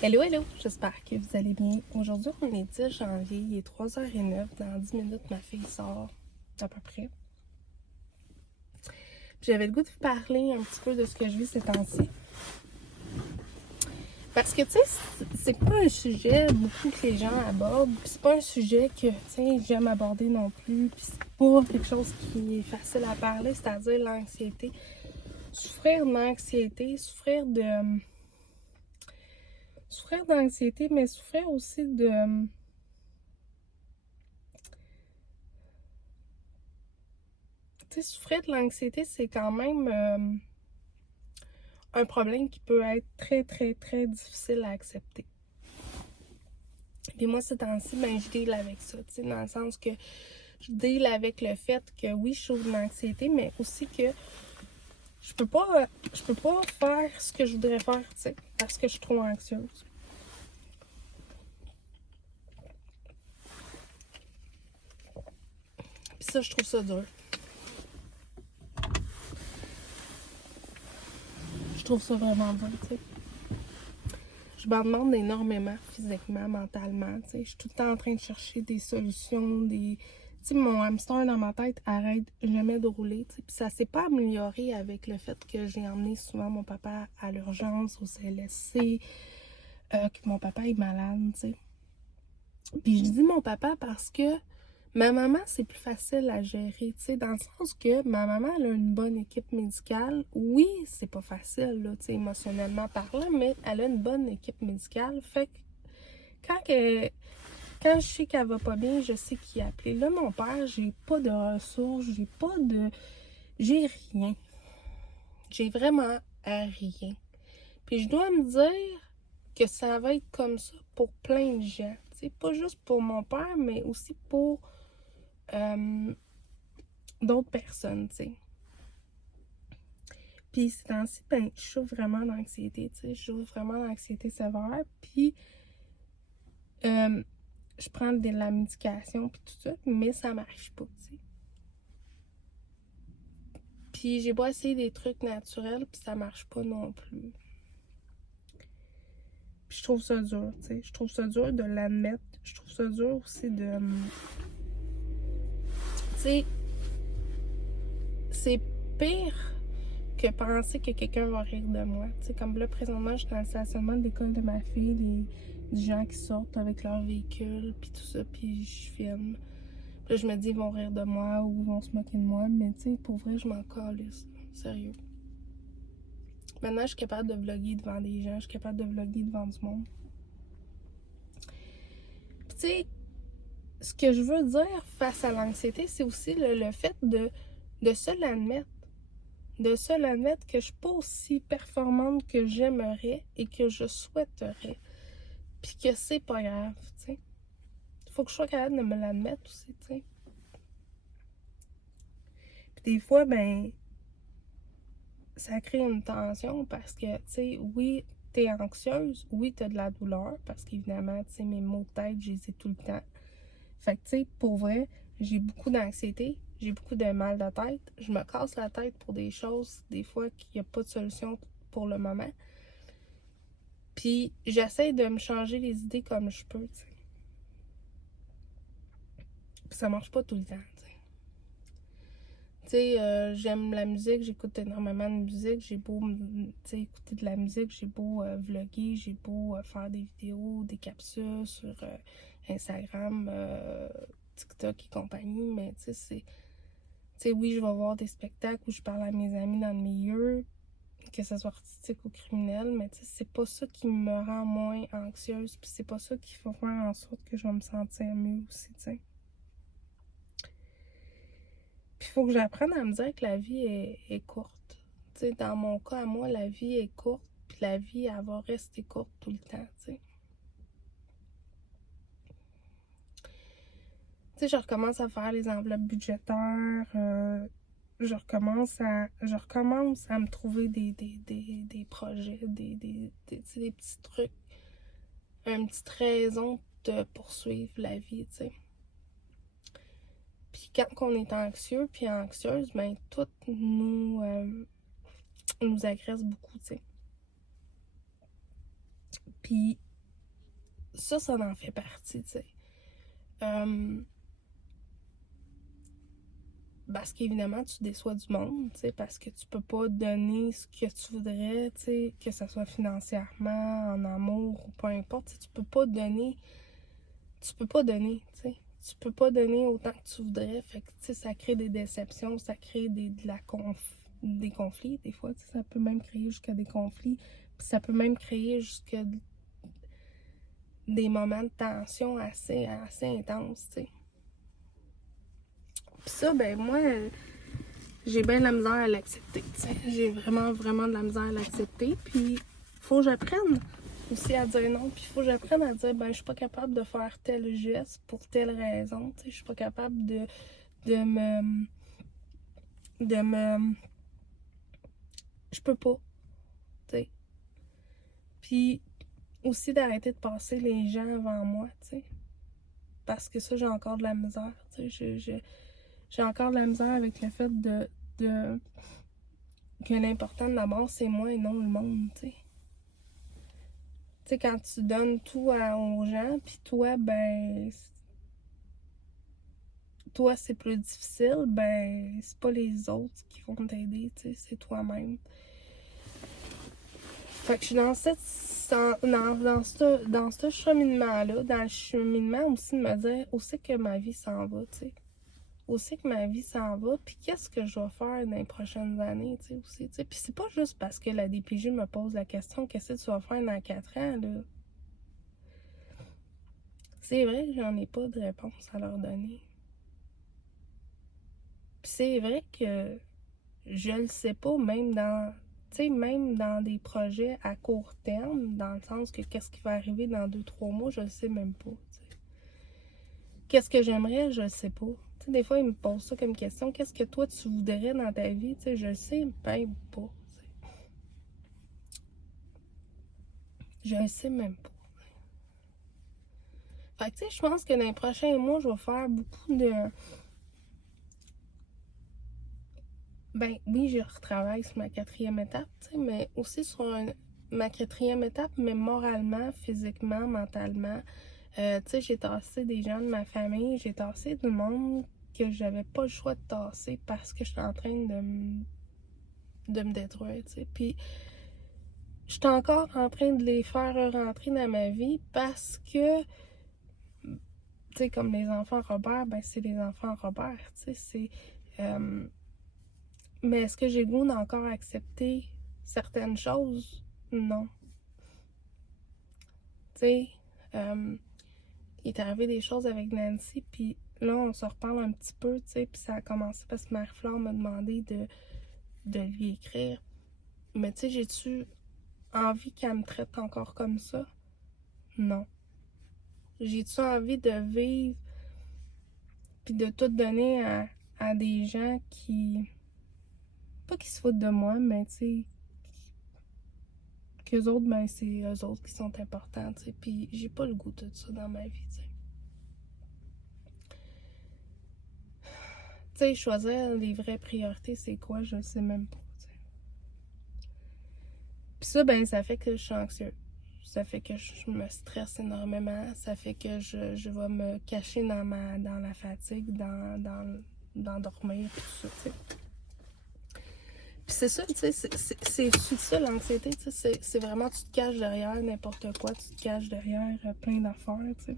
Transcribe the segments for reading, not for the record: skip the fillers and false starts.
Hello, hello! J'espère que vous allez bien. Aujourd'hui, on est 10 janvier, il est 3h09. Dans 10 minutes, ma fille sort, à peu près. J'avais le goût de vous parler un petit peu de ce que je vis ces temps-ci. Parce que, tu sais, c'est pas un sujet beaucoup que les gens abordent. Puis c'est pas un sujet que, tu sais, j'aime aborder non plus. Puis c'est pas quelque chose qui est facile à parler, c'est-à-dire l'anxiété. Souffrir d'anxiété, souffrir d'anxiété, mais souffrir aussi de... Tu sais, souffrir de l'anxiété, c'est quand même un problème qui peut être très, très, très difficile à accepter. Puis moi, ces temps-ci, ben, je deal avec ça, tu sais, dans le sens que je deal avec le fait que oui, je souffre de l'anxiété, mais aussi que je peux pas faire ce que je voudrais faire, tu sais, parce que je suis trop anxieuse. Puis ça, je trouve ça dur. Je trouve ça vraiment dur, tu sais. Je m'en demande énormément physiquement, mentalement, tu sais. Je suis tout le temps en train de chercher des solutions, Tu sais, mon hamster dans ma tête arrête jamais de rouler, tu sais. Puis ça s'est pas amélioré avec le fait que j'ai emmené souvent mon papa à l'urgence, au CLSC, que mon papa est malade, tu sais. Puis je dis mon papa parce que ma maman, c'est plus facile à gérer, tu sais, dans le sens que ma maman, elle a une bonne équipe médicale. Oui, c'est pas facile, là, tu sais, émotionnellement parlant, mais elle a une bonne équipe médicale. Fait que quand, que, quand je sais qu'elle va pas bien, je sais qui appeler. Là, mon père, j'ai pas de ressources, j'ai rien. J'ai vraiment rien. Puis je dois me dire que ça va être comme ça pour plein de gens. Tu sais, pas juste pour mon père, mais aussi pour d'autres personnes, tu sais. Puis ces temps-ci, ben, je souffre vraiment d'anxiété, tu sais. Je souffre vraiment d'anxiété sévère. Puis je prends de la médication, puis tout ça, mais ça marche pas, tu sais. Puis j'ai beau essayer des trucs naturels, puis ça marche pas non plus. Puis je trouve ça dur, tu sais. Je trouve ça dur de l'admettre. Je trouve ça dur aussi de... Tu sais, c'est pire que penser que quelqu'un va rire de moi. Tu sais, comme là, présentement, je suis dans le stationnement de l'école de ma fille, des gens qui sortent avec leur véhicule, puis tout ça, puis je filme. Puis là, je me dis, ils vont rire de moi ou ils vont se moquer de moi, mais tu sais, pour vrai, je m'en calisse. Sérieux. Maintenant, je suis capable de vlogger devant des gens, je suis capable de vlogger devant du monde. Puis tu sais, ce que je veux dire face à l'anxiété, c'est aussi le fait de se l'admettre. De se l'admettre que je suis pas aussi performante que j'aimerais et que je souhaiterais. Puis que c'est pas grave, tu sais. Faut que je sois capable de me l'admettre aussi, tu sais. Puis des fois, ben, ça crée une tension parce que, tu sais, oui, t'es anxieuse, oui, t'as de la douleur, parce qu'évidemment, tu sais, mes maux de tête, je les ai tout le temps. Fait que, tu sais, pour vrai, j'ai beaucoup d'anxiété, j'ai beaucoup de mal de tête. Je me casse la tête pour des choses, des fois, qu'il n'y a pas de solution pour le moment. Puis, j'essaie de me changer les idées comme je peux, tu sais. Puis, ça marche pas tout le temps, tu sais. Tu sais, j'aime la musique, j'écoute énormément de musique. J'ai beau, tu sais, écouter de la musique, j'ai beau vlogger, j'ai beau faire des vidéos, des capsules sur Instagram, TikTok et compagnie. Mais tu sais, tu sais, oui, je vais voir des spectacles où je parle à mes amis dans le milieu, que ce soit artistique ou criminel, mais tu sais, c'est pas ça qui me rend moins anxieuse, puis c'est pas ça qui va faire en sorte que je vais me sentir mieux aussi, tu sais. Puis il faut que j'apprenne à me dire que la vie est courte. Tu sais, dans mon cas, à moi, la vie est courte, puis la vie, elle va rester courte tout le temps, tu sais. Tu sais, je recommence à faire les enveloppes budgétaires, je recommence à me trouver des projets, tu sais, des petits trucs, une petite raison de poursuivre la vie, tu sais. Puis quand on est anxieux puis anxieuse, ben tout nous agresse beaucoup, tu sais. Puis ça en fait partie, tu sais. Parce qu'évidemment, tu déçois du monde, tu sais, parce que tu peux pas donner ce que tu voudrais, tu sais, que ce soit financièrement, en amour ou peu importe, tu sais, tu peux pas donner, tu sais. Tu peux pas donner autant que tu voudrais, fait que, tu sais, ça crée des déceptions, ça crée des conflits, des fois, tu sais, ça peut même créer jusqu'à des conflits, puis ça peut même créer jusqu'à des moments de tension assez intenses, tu sais. Puis ça, ben moi, j'ai bien de la misère à l'accepter, tu sais. J'ai vraiment, vraiment de la misère à l'accepter. Puis, faut que j'apprenne aussi à dire non. Puis, faut que j'apprenne à dire, ben, je suis pas capable de faire tel geste pour telle raison, tu sais. Je suis pas capable de me... de me... Je peux pas, tu sais. Puis, aussi d'arrêter de passer les gens avant moi, tu sais. Parce que ça, j'ai encore de la misère, tu sais. J'ai encore de la misère avec le fait de que l'important d'abord, c'est moi et non le monde, tu sais. Tu sais, quand tu donnes tout aux gens, puis toi, ben, toi, c'est plus difficile, ben, c'est pas les autres qui vont t'aider, tu sais, c'est toi-même. Fait que je suis dans ce cheminement-là, dans le cheminement aussi de me dire où c'est que ma vie s'en va, tu sais. Où c'est que ma vie s'en va, puis qu'est-ce que je vais faire dans les prochaines années, tu sais, aussi, tu sais. Puis c'est pas juste parce que la DPJ me pose la question, qu'est-ce que tu vas faire dans 4 ans, là. C'est vrai que j'en ai pas de réponse à leur donner. Puis c'est vrai que je le sais pas, même dans des projets à court terme, dans le sens que qu'est-ce qui va arriver dans 2-3 mois, je le sais même pas, t'sais. Qu'est-ce que j'aimerais, je le sais pas. T'sais, des fois, ils me posent ça comme question. Qu'est-ce que toi, tu voudrais dans ta vie? T'sais, je le sais même pas. T'sais. Je le sais même pas. Fait que, tu sais, je pense que dans les prochains mois, je vais faire beaucoup de... Ben oui, je retravaille sur ma 4e étape, tu sais, mais aussi sur ma 4e étape, mais moralement, physiquement, mentalement. Tu sais, j'ai tassé des gens de ma famille, j'ai tassé du monde que j'avais pas le choix de tasser parce que j'étais en train de me détruire, tu sais. Puis, j'étais encore en train de les faire rentrer dans ma vie parce que, tu sais, comme les enfants Robert, ben c'est les enfants Robert, tu sais, c'est... mais est-ce que j'ai le goût d'encore accepter certaines choses? Non. Tu sais, il est arrivé des choses avec Nancy, puis là, on se reparle un petit peu, tu sais, puis ça a commencé parce que Marie-Flore m'a demandé de lui écrire. Mais tu sais, j'ai-tu envie qu'elle me traite encore comme ça? Non. J'ai-tu envie de vivre puis de tout donner à des gens qui... pas qui se foutent de moi, mais tu sais, qu'eux autres, ben c'est eux autres qui sont importants, tu sais. Puis j'ai pas le goût de tout ça dans ma vie, tu sais. Tu sais, choisir les vraies priorités, c'est quoi? Je le sais même pas, tu sais. Puis ça, ben, ça fait que je suis anxieuse. Ça fait que je me stresse énormément. Ça fait que je vais me cacher dans la fatigue, dans dormir, puis tout ça, tu sais. Puis c'est ça, tu sais, c'est ça l'anxiété, tu sais. C'est vraiment, tu te caches derrière n'importe quoi. Tu te caches derrière plein d'affaires, tu sais.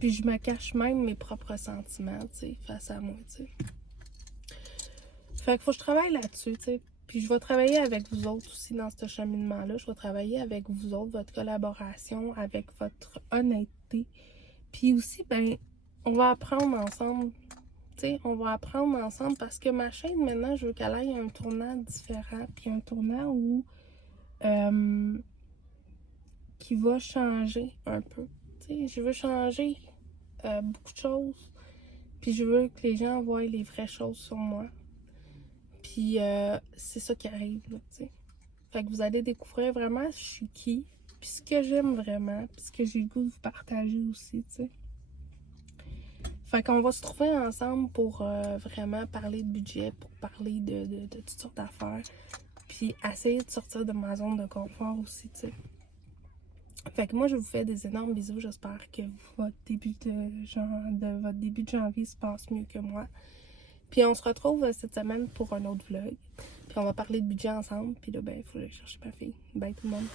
Puis je me cache même mes propres sentiments, tu sais, face à moi, tu sais. Fait qu'il faut que je travaille là-dessus, tu sais. Puis je vais travailler avec vous autres aussi dans ce cheminement-là. Je vais travailler avec vous autres, votre collaboration, avec votre honnêteté. Puis aussi, ben, on va apprendre ensemble. Tu sais, on va apprendre ensemble parce que ma chaîne, maintenant, je veux qu'elle aille un tournant différent. Puis un tournant où... qui va changer un peu. Tu sais, je veux changer beaucoup de choses. Puis je veux que les gens voient les vraies choses sur moi. Puis c'est ça qui arrive, là, tu sais. Fait que vous allez découvrir vraiment je suis qui, puis ce que j'aime vraiment, puis ce que j'ai le goût de vous partager aussi, tu sais. Fait qu'on va se trouver ensemble pour vraiment parler de budget, pour parler de toutes sortes d'affaires, puis essayer de sortir de ma zone de confort aussi, tu sais. Fait que moi, je vous fais des énormes bisous. J'espère que votre début de janvier se passe mieux que moi. Puis on se retrouve cette semaine pour un autre vlog. Puis on va parler de budget ensemble. Puis là, ben, il faut aller chercher ma fille. Bye tout le monde.